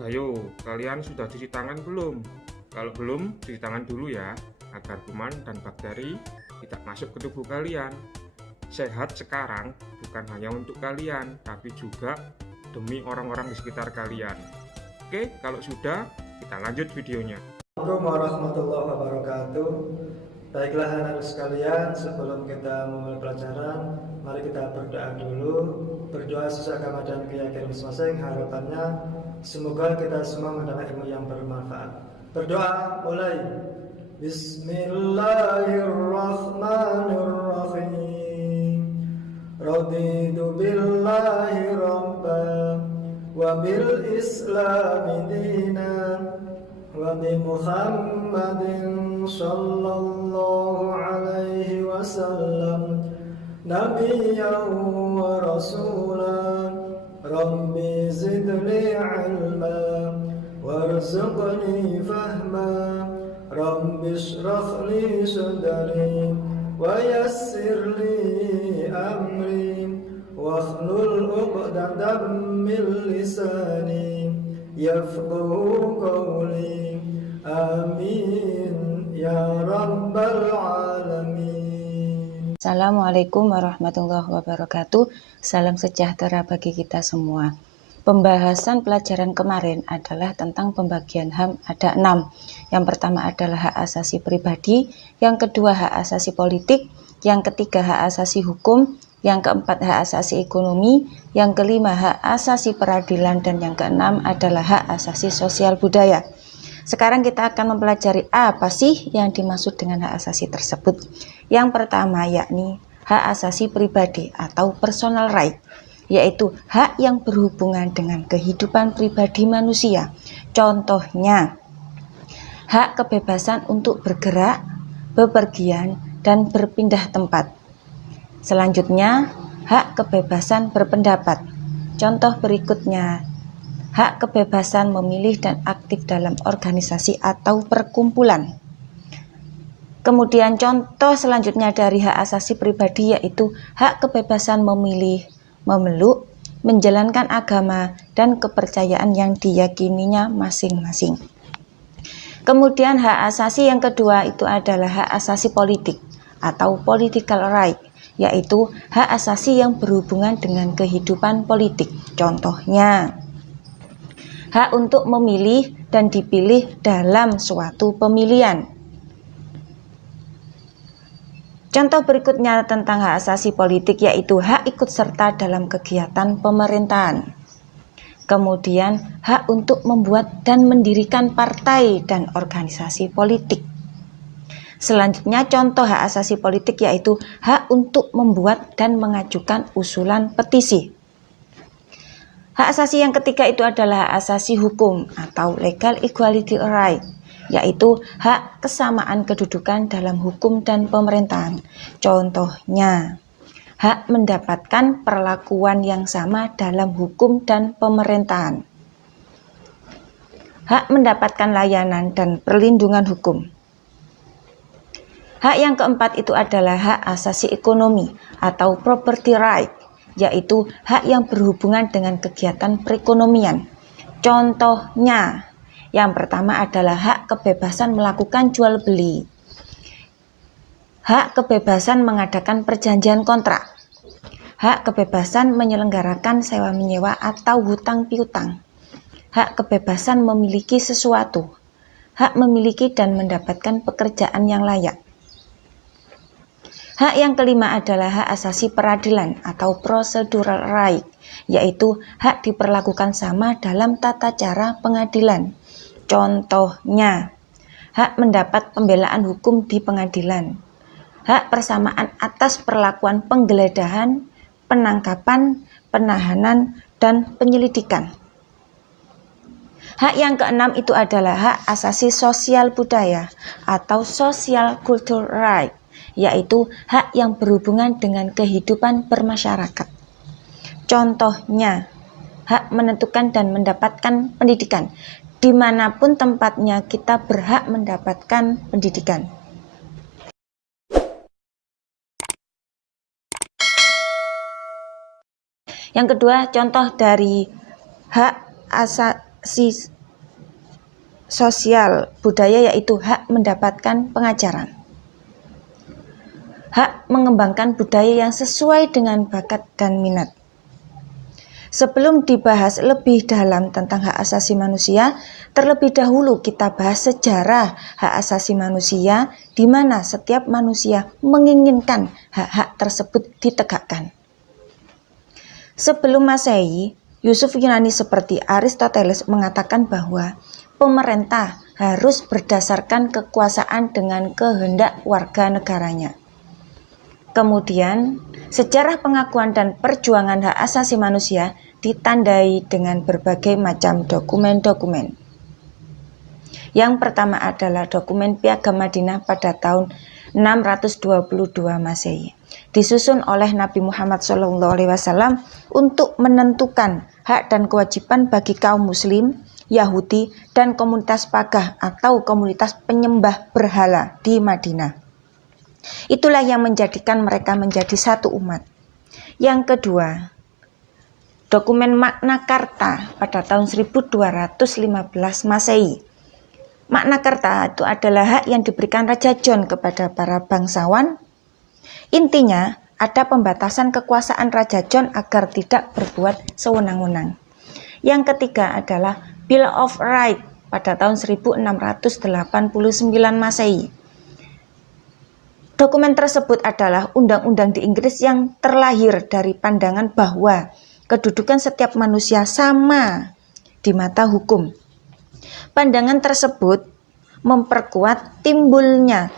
Ayo, kalian sudah cuci tangan belum? Kalau belum, cuci tangan dulu ya, agar kuman dan bakteri tidak masuk ke tubuh kalian. Sehat sekarang bukan hanya untuk kalian, tapi juga demi orang-orang di sekitar kalian. Oke, kalau sudah, kita lanjut videonya. Assalamualaikum warahmatullahi wabarakatuh. Baiklah anak-anak sekalian, sebelum kita memulai pelajaran, mari kita berdoa dulu. Berdoa sesuai agama dan keyakinan masing-masing. Harapannya semoga kita semua mendapat ilmu yang bermanfaat. Berdoa mulai. Bismillahirrahmanirrahim. Raditu billahi rabban wa bil islami dinan wa bi Muhammadin sallallahu alaihi wasallam nabiyyan wa rasulan. Rabbi zidni ilma warzuqni fahma. Rabbi shrah li sadri wa yassir li amri wahlul 'uqdatam min lisani yafqahu qawli. Amin ya rabbal alamin. Assalamualaikum warahmatullahi wabarakatuh. Salam sejahtera bagi kita semua. Pembahasan pelajaran kemarin adalah tentang pembagian HAM ada 6. Yang pertama adalah hak asasi pribadi, yang kedua hak asasi politik, yang ketiga hak asasi hukum, yang keempat hak asasi ekonomi, yang kelima hak asasi peradilan, dan yang keenam adalah hak asasi sosial budaya. Sekarang kita akan mempelajari apa sih yang dimaksud dengan hak asasi tersebut. Yang pertama yakni hak asasi pribadi atau personal right, yaitu hak yang berhubungan dengan kehidupan pribadi manusia. Contohnya, hak kebebasan untuk bergerak, bepergian, dan berpindah tempat. Selanjutnya, hak kebebasan berpendapat. Contoh berikutnya, hak kebebasan memilih dan aktif dalam organisasi atau perkumpulan. Kemudian contoh selanjutnya dari hak asasi pribadi yaitu hak kebebasan memilih, memeluk, menjalankan agama, dan kepercayaan yang diyakininya masing-masing. Kemudian hak asasi yang kedua itu adalah hak asasi politik atau political right, yaitu hak asasi yang berhubungan dengan kehidupan politik. Contohnya, hak untuk memilih dan dipilih dalam suatu pemilihan. Contoh berikutnya tentang hak asasi politik yaitu hak ikut serta dalam kegiatan pemerintahan. Kemudian hak untuk membuat dan mendirikan partai dan organisasi politik. Selanjutnya contoh hak asasi politik yaitu hak untuk membuat dan mengajukan usulan petisi. Hak asasi yang ketiga itu adalah hak asasi hukum atau legal equality right, yaitu hak kesamaan kedudukan dalam hukum dan pemerintahan. Contohnya, hak mendapatkan perlakuan yang sama dalam hukum dan pemerintahan. Hak mendapatkan layanan dan perlindungan hukum. Hak yang keempat itu adalah hak asasi ekonomi atau property right, yaitu hak yang berhubungan dengan kegiatan perekonomian. Contohnya, yang pertama adalah hak kebebasan melakukan jual beli, hak kebebasan mengadakan perjanjian kontrak, hak kebebasan menyelenggarakan sewa menyewa atau hutang piutang, hak kebebasan memiliki sesuatu, hak memiliki dan mendapatkan pekerjaan yang layak. Hak yang kelima adalah hak asasi peradilan atau procedural right, yaitu hak diperlakukan sama dalam tata cara pengadilan. Contohnya, hak mendapat pembelaan hukum di pengadilan, hak persamaan atas perlakuan penggeledahan, penangkapan, penahanan, dan penyelidikan. Hak yang keenam itu adalah hak asasi sosial budaya atau social culture right, yaitu hak yang berhubungan dengan kehidupan bermasyarakat. Contohnya, hak menentukan dan mendapatkan pendidikan. Dimanapun tempatnya kita berhak mendapatkan pendidikan. Yang kedua, contoh dari hak sosial budaya, yaitu hak mendapatkan pengajaran. Hak mengembangkan budaya yang sesuai dengan bakat dan minat. Sebelum dibahas lebih dalam tentang hak asasi manusia, terlebih dahulu kita bahas sejarah hak asasi manusia, di mana setiap manusia menginginkan hak-hak tersebut ditegakkan. Sebelum Masehi, Filsuf Yunani seperti Aristoteles mengatakan bahwa pemerintah harus berdasarkan kekuasaan dengan kehendak warga negaranya. Kemudian, sejarah pengakuan dan perjuangan hak asasi manusia ditandai dengan berbagai macam dokumen-dokumen. Yang pertama adalah dokumen Piagam Madinah pada tahun 622 Masehi, disusun oleh Nabi Muhammad SAW untuk menentukan hak dan kewajiban bagi kaum Muslim, Yahudi, dan komunitas Pagah atau komunitas penyembah berhala di Madinah. Itulah yang menjadikan mereka menjadi satu umat. Yang kedua, dokumen Magna Carta pada tahun 1215 Masehi. Magna Carta itu adalah hak yang diberikan Raja John kepada para bangsawan. Intinya, ada pembatasan kekuasaan Raja John agar tidak berbuat sewenang-wenang. Yang ketiga adalah Bill of Rights pada tahun 1689 Masehi. Dokumen tersebut adalah undang-undang di Inggris yang terlahir dari pandangan bahwa kedudukan setiap manusia sama di mata hukum. Pandangan tersebut memperkuat timbulnya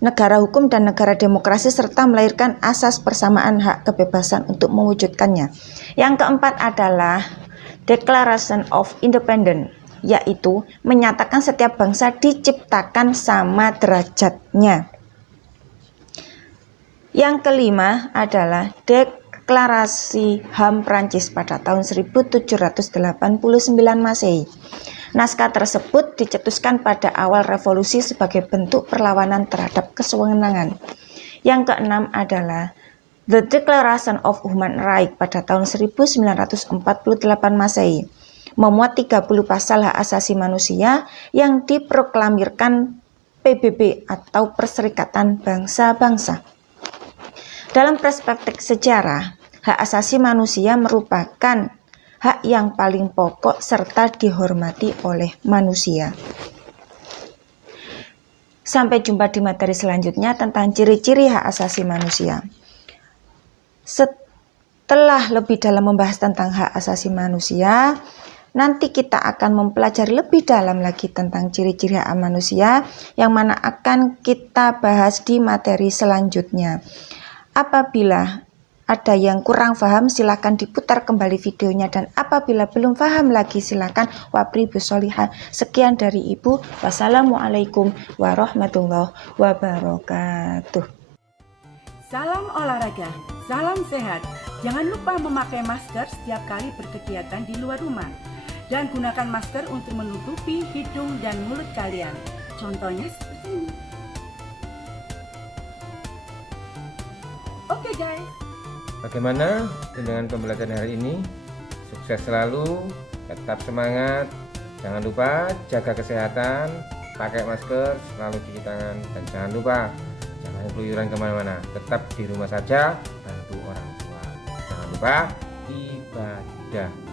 negara hukum dan negara demokrasi serta melahirkan asas persamaan hak kebebasan untuk mewujudkannya. Yang keempat adalah Declaration of Independence, yaitu menyatakan setiap bangsa diciptakan sama derajatnya. Yang kelima adalah Deklarasi HAM Prancis pada tahun 1789 Masehi. Naskah tersebut dicetuskan pada awal revolusi sebagai bentuk perlawanan terhadap kesewenangan. Yang keenam adalah The Declaration of Human Rights pada tahun 1948 Masehi, memuat 30 pasal hak asasi manusia yang diproklamirkan PBB atau Perserikatan Bangsa-Bangsa. Dalam perspektif sejarah, hak asasi manusia merupakan hak yang paling pokok serta dihormati oleh manusia. Sampai jumpa di materi selanjutnya tentang ciri-ciri hak asasi manusia. Setelah lebih dalam membahas tentang hak asasi manusia, nanti kita akan mempelajari lebih dalam lagi tentang ciri-ciri hak manusia yang mana akan kita bahas di materi selanjutnya. Apabila ada yang kurang paham, silakan diputar kembali videonya, dan apabila belum paham lagi silakan wabri busolihah. Sekian dari Ibu. Wassalamualaikum warahmatullahi wabarakatuh. Salam olahraga, salam sehat. Jangan lupa memakai masker setiap kali berkegiatan di luar rumah, dan gunakan masker untuk menutupi hidung dan mulut kalian. Contohnya seperti ini. Oke guys. Bagaimana dengan pembelajaran hari ini? Sukses selalu, tetap semangat. Jangan lupa jaga kesehatan, pakai masker, selalu cuci tangan, dan jangan lupa jangan keluyuran kemana-mana. Tetap di rumah saja, bantu orang tua. Jangan lupa ibadah.